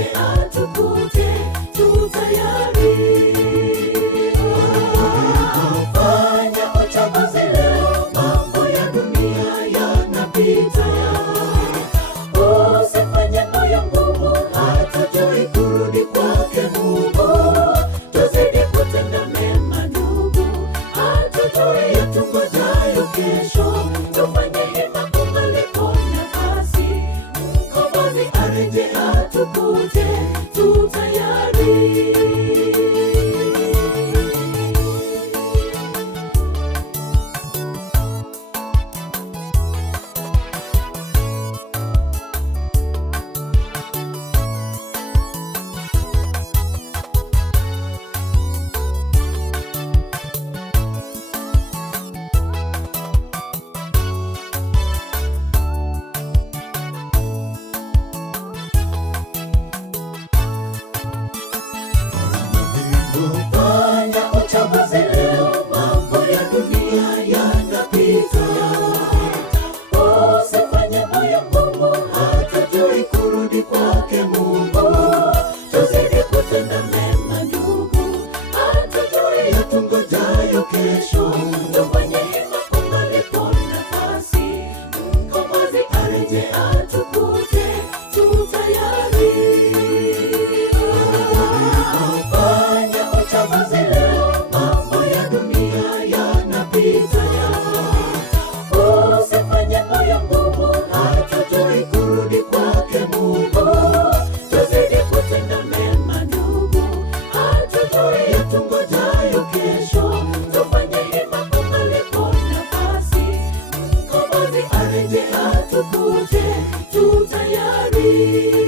arejea tukute tu tayari. Fanya uchaguzi leo, mambo ya dunia yanapita. Usifanye moyo ngumu, hatujui kurudi kwake Mungu. Tuzidi kutenda mema ndugu, hatujui yatungojayo kesho. Tufanye hima kungaliko nafasi, Mkombozi arejea tukute tu tayari. Fanya uchaguzi leo, mambo ya dunia yanapita. Usifanye moyo ngumu, hatujui kurudi kwake Mungu. Tuzidi kutenda mema ndugu, hatujui yatungojayo kesho. Tufanye hima kungaliko nafasi, Mkombozi arejea tukute tu tayari. Fanya uchaguzi leo, mambo ya dunia yanapita. Usifanye moyo ngumu, hatujui kurudi kwake Mungu. Tuzidi kutenda mema ndugu, hatujui yatungojayo kesho. Tufanye hima kungaliko nafasi, Mkombozi arejea tukute tu tayari.